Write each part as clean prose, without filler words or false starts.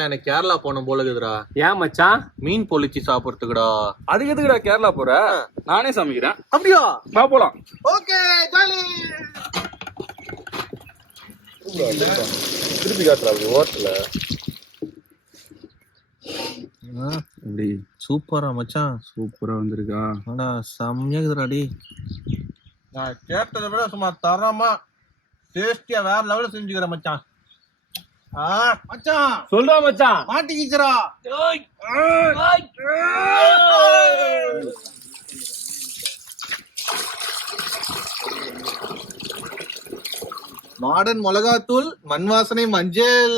எனக்கு கேரளா போன போல இருக்குதுடா. ஏன் மச்சான்? மீன் பொழிச்சு சாப்பிடுறதுக்குடா. அதுக்கு எதுக்குடா கேரளா போற? நானே சமைக்கிறேன். அப்படியா? வா போலாம். Okay jolly. திருப்பி காட்டுறா ஓட்டல. இப்படி சூப்பரா மச்சான். சூப்பரா வந்திருக்கா. ஆனா செம்மையா இருக்குதுடாடி. நான் கேட்டதை விட சும்மா தரமா டேஸ்டியா வேற லெவலில் செஞ்சுக்கிறேன் மச்சான். மச்சான் சொல்றா மச்சான். மாட்டிக்கிச்சுரா. மாடர்ன் மிளகாத்தூள், மண் வாசனை மஞ்சள்,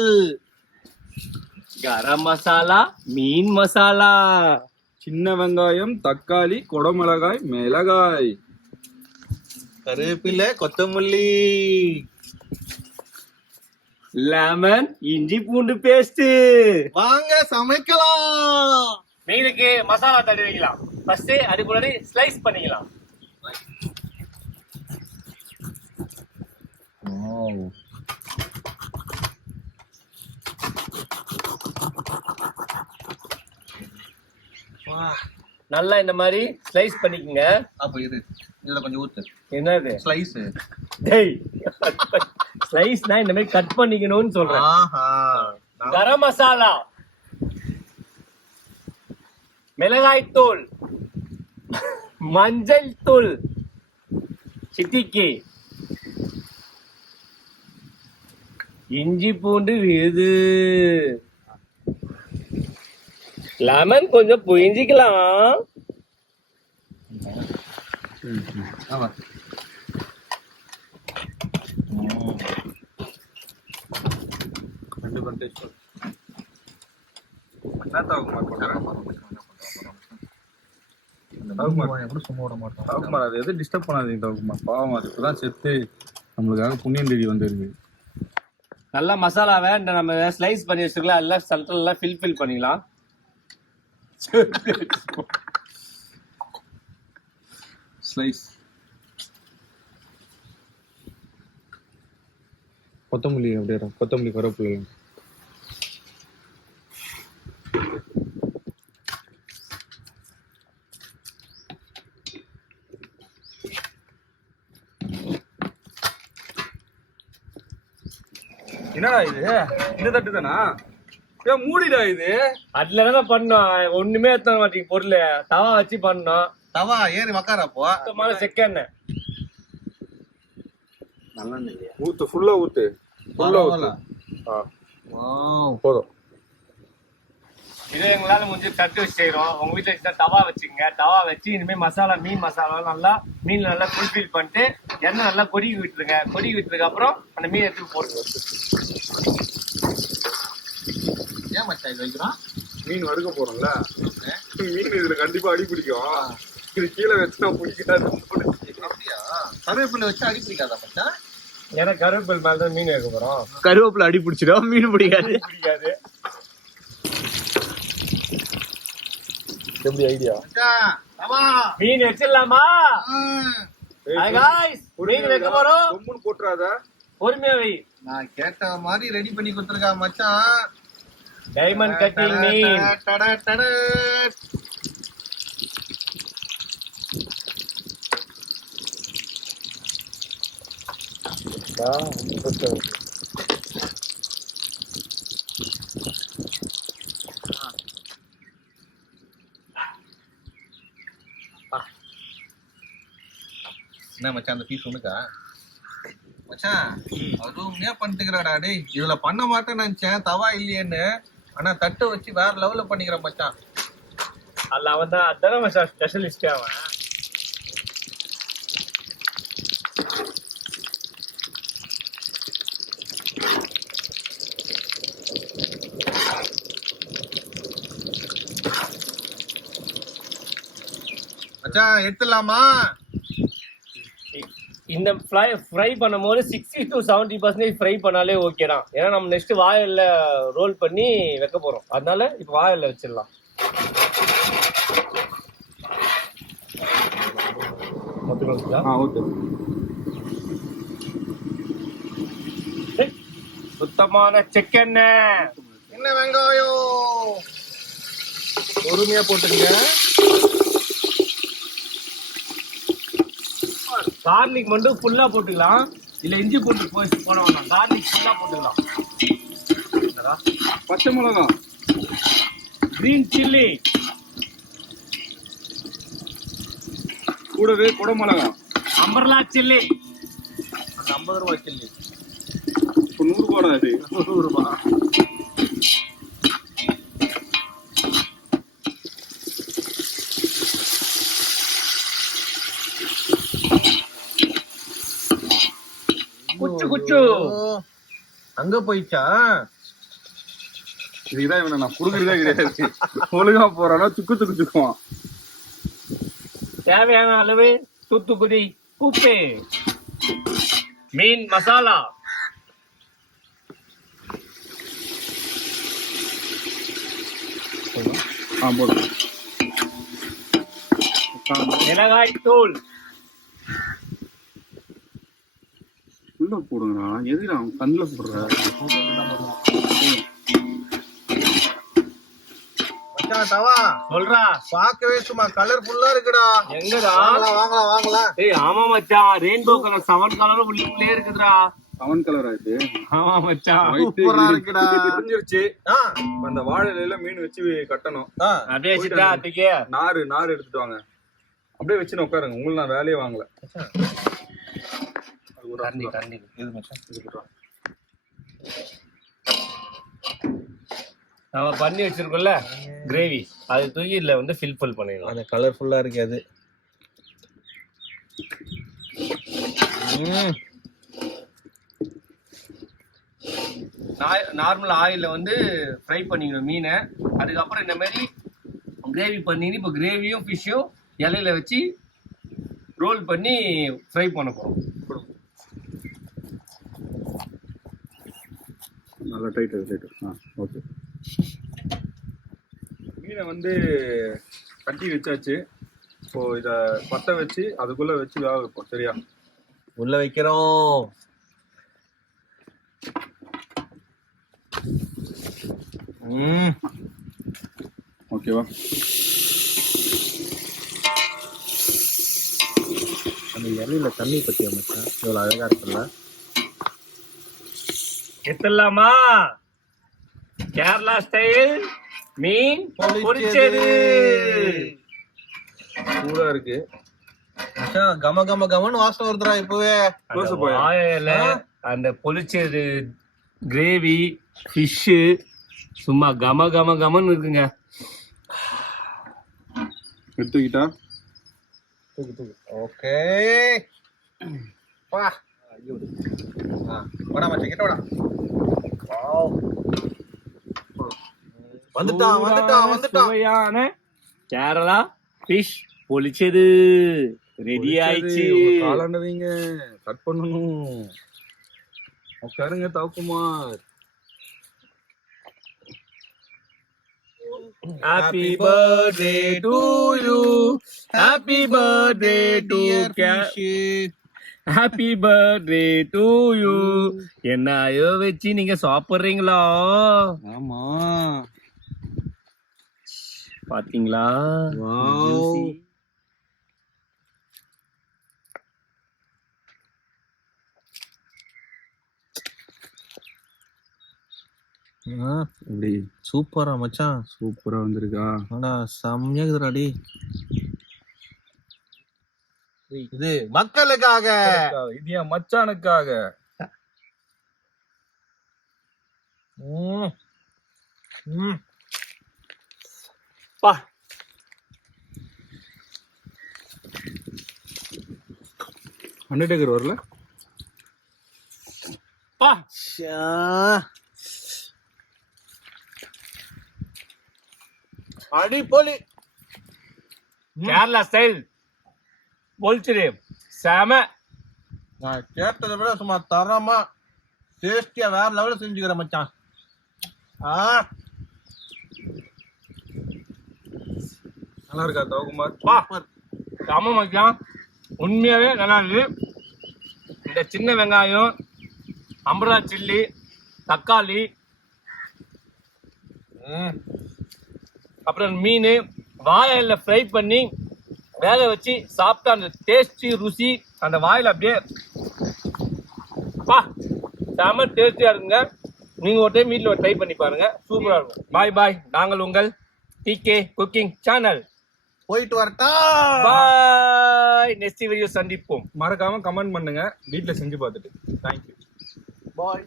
கரம் மசாலா, மீன் மசாலா, சின்ன வெங்காயம், தக்காளி, குடமிளகாய், மிளகாய், கருவேப்பிலை, கொத்தமல்லி, லெமன், இஞ்சி பூண்டு பேஸ்ட். வாங்க சமைக்கலாம். மீனுக்கு மசாலா தடவிக்கலாம். ஃபர்ஸ்ட் அதுக்குள்ள ஸ்லைஸ் பண்ணிக்கலாம். நல்லா இந்த மாதிரி ஸ்லைஸ் பண்ணிக்கங்க. அப்ப இது இதுல கொஞ்சம் ஊத்து. என்னது ஸ்லைஸ்? டேய், ஸ்லைஸ்னா இந்த மாதிரி கட் பண்ணிக்கணும்னு சொல்றேன். கரம் மசாலா, மிளகாய் தூள், மஞ்சள் தூள், சிட்டிக்கு, இஞ்சி பூண்டு விழுது, லெமன் கொஞ்சம் புழிஞ்சிக்கலாம். டிஸ்டர்ப் பண்ணாதீங்க தவுக்குமா. பாவம் அது இப்பதான் செத்து நம்மளுக்காக புண்ணியம் தேதி வந்துருக்கு. நல்லா மசாலாவை நம்ம ஸ்லைஸ் பண்ணி வச்சுக்கலாம். எல்லாம் சென்டர்ல எல்லாம் ஃபில் பண்ணிக்கலாம். ஸ்லைஸ் கொத்தமல்லி அப்படியே கொத்தமல்லி கருவேப்பிலை. என்னடா இது? இந்த தட்டு தானா? மூடிடா இது. அதுல என்ன பண்ணோம்? ஒண்ணுமே எத்த மாட்டீங்க பொருள். தவா வச்சு பண்ணோம். தவா ஏறி மக்காரப்போ செக்கெண்ணெய் ஊத்து. ஃபுல்லா ஊத்து. போதும். இது எங்களால முடிஞ்சு தட்டு வச்சு செய்யறோம். உங்க வீட்டுல இருந்தா தவா வச்சுங்க. தவா வச்சு இனிமே மசாலா, மீன் மசாலா நல்லா மீன் நல்லா ஃபுல்ஃபில் பண்ணிட்டு எண்ணெய் நல்லா கொதிக்க விட்டுருங்க. கொதிக்க விட்டதுக்கு அப்புறம் அந்த மீன் எடுத்து போட்டு. ஏன் மச்சான் இது வைக்கிறோம்? மீன் வறுக்க போறோம்ல, மீன் இதுல கண்டிப்பா அடி பிடிக்கும். இது கீழே வச்சுனா பிடிக்காது. அப்படியா? கருவேப்பிலை வச்சு அடி பிடிக்காதா மச்சான்? ஏன்னா கருவேப்பிலை மேலதான் மீன் வைக்க போறோம். கருவேப்பிலை அடி பிடிச்சிடும், மீன் பிடிக்காது. எப்படி ஐடியா? மீன் வச்சிடலாமா? மீன் வைக்க போறோம். போட்டுறாத, பொறுமையா வை. நான் கேட்ட மாதிரி ரெடி பண்ணி கொடுத்துருக்கா மச்சான். டைமண்ட் கட்டிங் மீன். என்ன மச்சான் அந்த பீஸ் ஒண்ணுக்கா? மச்சான் அதுவுமே பண்ணிட்டுக்கிறாடா. டேய் இதுல பண்ண மாட்டேன்னு நினைச்சேன், தவா இல்லையேன்னு. ஆனா தட்டை வச்சு வேற லெவல்ல பண்ணிக்கிறேன் மச்சான். அல்ல அவன் தான் அதான மச்சான் ஸ்பெஷலிஸ்ட். அவன் மச்சான் எடுத்துடலாமா? இந்த ஃப்ரை பண்ணும்போது 60 to 70% ஃப்ரை பண்ணாலே ஓகே தான். ஏன்னா நம்ம நெக்ஸ்ட் வாயில ரோல் பண்ணி வைக்க போறோம். அதனால இப்ப வாயில வச்சிடலாம். சுத்தமான செக்கெண்ணெய். சின்ன வெங்காயம் பொறுமையா போட்டுங்க. கார்லிக் மட்டும் ஃபுல்லா போட்டுக்கலாம், இல்ல இஞ்சி போட்டு போட வேணாம். கார்லிக் ஃபுல்லா போட்டுக்கலாம். பச்சை மிளகா, கிரீன் சில்லி, கூடவே குடமிளகா, அம்பர்லா சில்லி. அந்த 50 ரூபாய் சில்லி இப்போ 100 ரூபாடா இது. 100 ரூபாய். குச்சு குச்சு அங்க போயிச்சா? இதுதான் இவனை நான் குடுக்குறதே கிடையாது. ஒழுங்கா போறானா சுக்கு சுக்கு சுக்குவான். தேவையான அளவு தூத்துக்குடி உப்பு, மீன் மசாலா, போடு. மிளகாய் தூள், உள்ள போடுங்கடா. எதுடா அவன் கண்ணுல போடுற? மச்சான் தவா சொல்றா. பார்க்கவே சும்மா கலர்ஃபுல்லா இருக்குடா. எங்கடா? வாங்கலாம். ஏய் ஆமா மச்சான், ரெயின்போ கலர் 7 கலர் உள்ளே இருக்குதுடா. 7 கலர் ஆயிடுச்சு. ஆமா மச்சான், சூப்பரா இருக்குடா. புரிஞ்சிருச்சு. ஆ, அந்த வாழை இலையில மீன் வச்சு கட்டணும். ஆ. அப்படியே வச்சுட்டா அதுக்கே. நாறு எடுத்துட்டு வாங்க. அப்படியே வச்சுன்னு உட்காருங்க. உங்களுக்கு நான் வேலையே வாங்கல. அது ஒரு கரண்டி கரண்டி இது மச்சான் இது போடுறா. நம்ம பண்ணி வச்சிருக்கோம்ல கிரேவி, அது தூக்கி இதுல வந்து ஃபில் பண்ணிடலாம். அந்த கலர்ஃபுல்லா இருக்கு அது. நார்மல் ஆயில்ல வந்து ஃப்ரை பண்ணிக்கணும் மீனை. அதுக்கப்புறம் இந்த மாதிரி கிரேவி பண்ணிட்டு இப்போ கிரேவியும் ஃபிஷ்ஷும் இலையில வச்சு ரோல் பண்ணி ஃப்ரை பண்ண போறோம். நல்லா டைட். ஓகே. மீனை வந்து கட்டி வச்சாச்சு. இப்போ இத பத்த வச்சு அதுக்குள்ள வச்சு வேக வைப்போம். சரியா? உள்ள வைக்கிறோம். ஓகேவா? அந்த இலையில தண்ணி பத்தி மச்சான் இவ்வளவு அழகா இருக்குல்ல. எத்தலாமா? கேரளா ஸ்டைல் மீன் பொரிச்சது. சூடா இருக்கு மச்சான். கமன்னு வாசனை வருதுடா இப்பவே. ஆயில அந்த பொரிச்சது கிரேவி ஃபிஷ்ஷு சும்மா கமன்னு இருக்குங்க. எடுத்துக்கிட்டா ஓகே. வா வாடா மச்சான், கிட்ட வாடா. வந்துட்டான். சுவையான கேரளா ஃபிஷ் பொரிச்சது ரெடி ஆயிடுச்சு. காலாண்ட வைங்க, கட் பண்ணணும். உட்காருங்க Thavakumar. Happy birthday to you. Happy birthday to Happy birthday to you. என்னையோ வச்சு நீங்க சாப்பிடுறீங்களா? ஆமா பாத்தீங்களா? இப்படி சூப்பரா மச்சான். சூப்பரா வந்திருக்கா? ஆனா செம்மையா இருக்குதுடா. இது மக்களுக்காக, இது என் மச்சானுக்காக. பா அண்டர்டேக்கர் வரல. பா அடிப்பொலி. கேரளா ஸ்டைல் பொரிச்சது செம. நான் கேட்டதை விட சும்மா தரமா டேஸ்டியா வேற லெவலில் செஞ்சுக்கிறேன் மச்சான். நல்லா இருக்கா தவக்குமார்? பா செம மச்சான், உண்மையாவே நல்லா இருக்கு. இந்த சின்ன வெங்காயம், அம்பரா சில்லி, தக்காளி, அப்புறம் மீன் வாழையில ஃப்ரை பண்ணி வேக வச்சு சாப்பிட்டா அந்த டேஸ்டி ருசி அந்த வாயில அப்படியே பா செம டேஸ்டியா இருக்குங்க. நீங்க ஒரு டைம் வீட்டில் ட்ரை பண்ணி பாருங்க, சூப்பரா இருக்கும். பாய் பாய். நாங்கள் உங்கள் டிகே குக்கிங் சேனல். போயிட்டு வரட்டா. பாய். நெக்ஸ்ட் வீடியோ சந்திப்போம். மறக்காம கமெண்ட் பண்ணுங்க வீட்டில் செஞ்சு பார்த்துட்டு. தேங்க்யூ. பாய்.